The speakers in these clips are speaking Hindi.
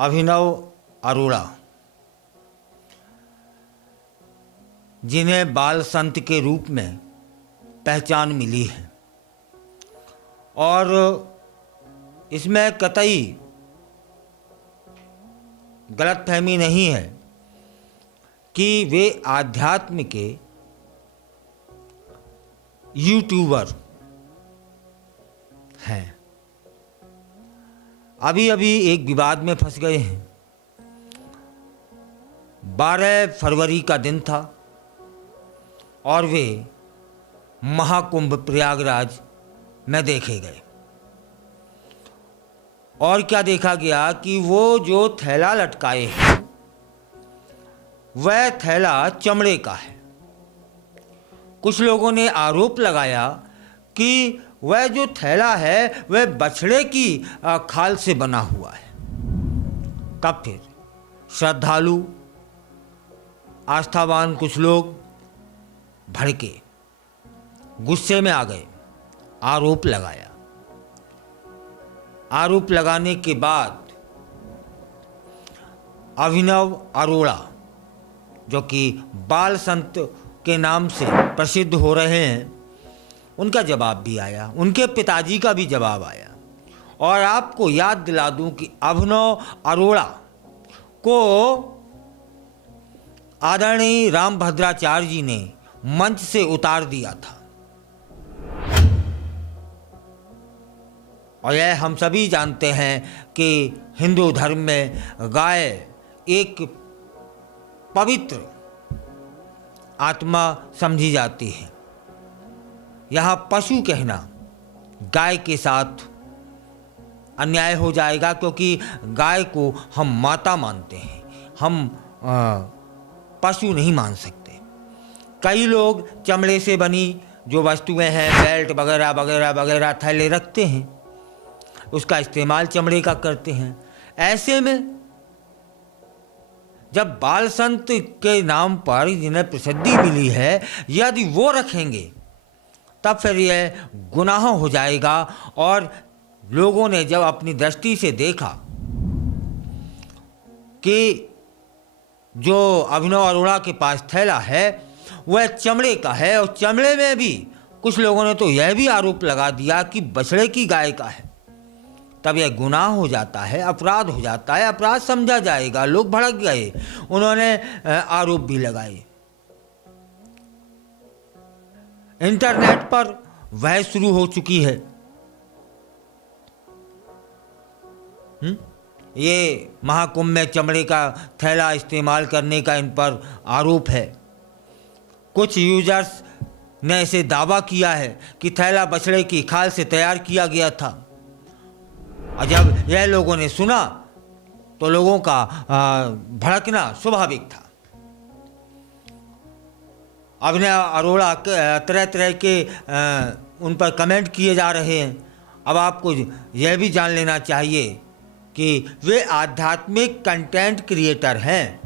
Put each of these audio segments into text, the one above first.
अभिनव अरोड़ा, जिन्हें बाल संत के रूप में पहचान मिली है, और इसमें कतई गलतफहमी नहीं है कि वे आध्यात्म के यूट्यूबर हैं। अभी अभी एक विवाद में फंस गए हैं। 12 फरवरी का दिन था और वे महाकुंभ प्रयागराज में देखे गए। और क्या देखा गया कि वो जो थैला लटकाए हैं वह थैला चमड़े का है। कुछ लोगों ने आरोप लगाया कि वह जो थैला है वह बछड़े की खाल से बना हुआ है। तब फिर श्रद्धालु, आस्थावान कुछ लोग भड़के, गुस्से में आ गए, आरोप लगाया। आरोप लगाने के बाद अभिनव अरोड़ा, जो कि बाल संत के नाम से प्रसिद्ध हो रहे हैं, उनका जवाब भी आया, उनके पिताजी का भी जवाब आया। और आपको याद दिला दूं कि अभिनव अरोड़ा को आदरणीय रामभद्राचार्य जी ने मंच से उतार दिया था। और यह हम सभी जानते हैं कि हिंदू धर्म में गाय एक पवित्र आत्मा समझी जाती है। यहाँ पशु कहना गाय के साथ अन्याय हो जाएगा, क्योंकि गाय को हम माता मानते हैं, हम पशु नहीं मान सकते। कई लोग चमड़े से बनी जो वस्तुएं हैं, बेल्ट वगैरह वगैरह वगैरह, थैले रखते हैं, उसका इस्तेमाल चमड़े का करते हैं। ऐसे में जब बाल संत के नाम पर जिन्हें प्रसिद्धि मिली है, यदि वो रखेंगे तब फिर यह गुनाह हो जाएगा। और लोगों ने जब अपनी दृष्टि से देखा कि जो अभिनव अरोड़ा के पास थैला है वह चमड़े का है, और चमड़े में भी कुछ लोगों ने तो यह भी आरोप लगा दिया कि बछड़े की गाय का है, तब यह गुनाह हो जाता है, अपराध हो जाता है, अपराध समझा जाएगा। लोग भड़क गए, उन्होंने आरोप भी लगाए। इंटरनेट पर वह शुरू हो चुकी है। ये महाकुंभ में चमड़े का थैला इस्तेमाल करने का इन पर आरोप है। कुछ यूजर्स ने इसे दावा किया है कि थैला बछड़े की खाल से तैयार किया गया था। और जब यह लोगों ने सुना तो लोगों का भड़कना स्वाभाविक था। अभिनव अरोड़ा तरह तरह के उन पर कमेंट किए जा रहे हैं। अब आपको यह भी जान लेना चाहिए कि वे आध्यात्मिक कंटेंट क्रिएटर हैं,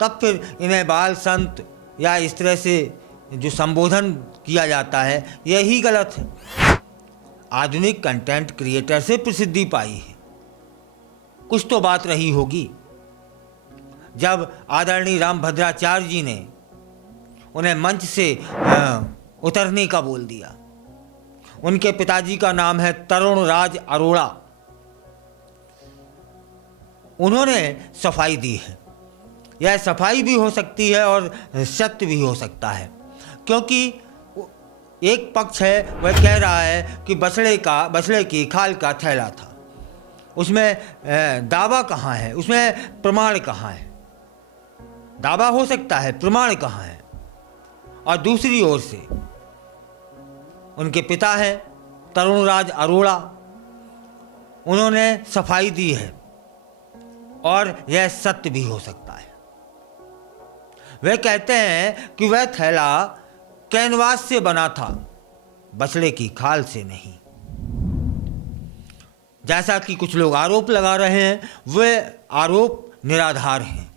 तब फिर इन्हें बाल संत या इस तरह से जो संबोधन किया जाता है यही गलत है। आधुनिक कंटेंट क्रिएटर से प्रसिद्धि पाई है, कुछ तो बात रही होगी। जब आदरणीय रामभद्राचार्य जी ने उन्हें मंच से उतरने का बोल दिया। उनके पिताजी का नाम है तरुण राज अरोड़ा। उन्होंने सफाई दी है। यह सफाई भी हो सकती है और सत्य भी हो सकता है, क्योंकि एक पक्ष है वह कह रहा है कि बछड़े की खाल का थैला था। उसमें दावा कहाँ है, उसमें प्रमाण कहाँ है? दावा हो सकता है, प्रमाण कहाँ है? और दूसरी ओर से उनके पिता हैं तरुण राज अरोड़ा, उन्होंने सफाई दी है और यह सत्य भी हो सकता है। वे कहते हैं कि वह थैला कैनवास से बना था, बछड़े की खाल से नहीं। जैसा कि कुछ लोग आरोप लगा रहे हैं, वे आरोप निराधार हैं।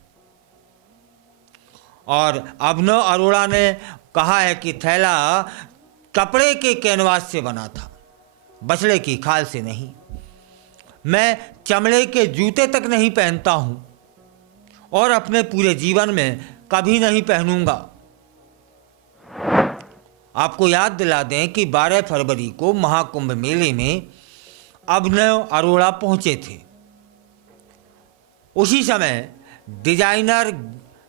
और अभिनव अरोड़ा ने कहा है कि थैला कपड़े के कैनवास से बना था, बछड़े की खाल से नहीं। मैं चमड़े के जूते तक नहीं पहनता हूँ और अपने पूरे जीवन में कभी नहीं पहनूंगा। आपको याद दिला दें कि 12 फरवरी को महाकुंभ मेले में अभिनव अरोड़ा पहुंचे थे। उसी समय डिजाइनर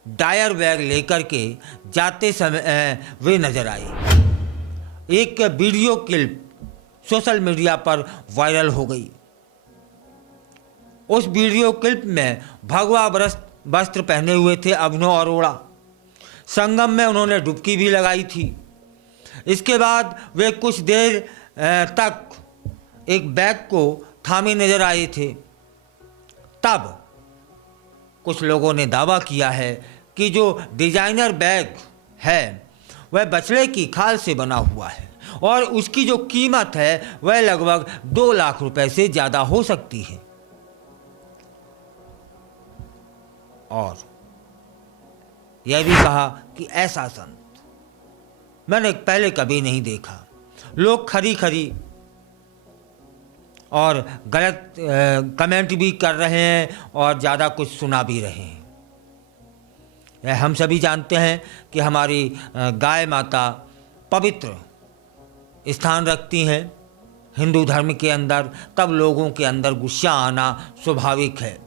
डायर बैग लेकर के जाते समय वे नजर आए। एक वीडियो क्लिप सोशल मीडिया पर वायरल हो गई। उस वीडियो क्लिप में भगवा वस्त्र पहने हुए थे अभिनव अरोड़ा। संगम में उन्होंने डुबकी भी लगाई थी। इसके बाद वे कुछ देर तक एक बैग को थामे नजर आए थे। तब कुछ लोगों ने दावा किया है कि जो डिजाइनर बैग है वह बछड़े की खाल से बना हुआ है और उसकी जो कीमत है वह लगभग 2 लाख रुपए से ज़्यादा हो सकती है। और यह भी कहा कि ऐसा संत मैंने पहले कभी नहीं देखा। लोग खरी खरी और गलत कमेंट भी कर रहे हैं और ज़्यादा कुछ सुना भी रहे हैं। हम सभी जानते हैं कि हमारी गाय माता पवित्र स्थान रखती हैं हिंदू धर्म के अंदर, तब लोगों के अंदर गुस्सा आना स्वाभाविक है।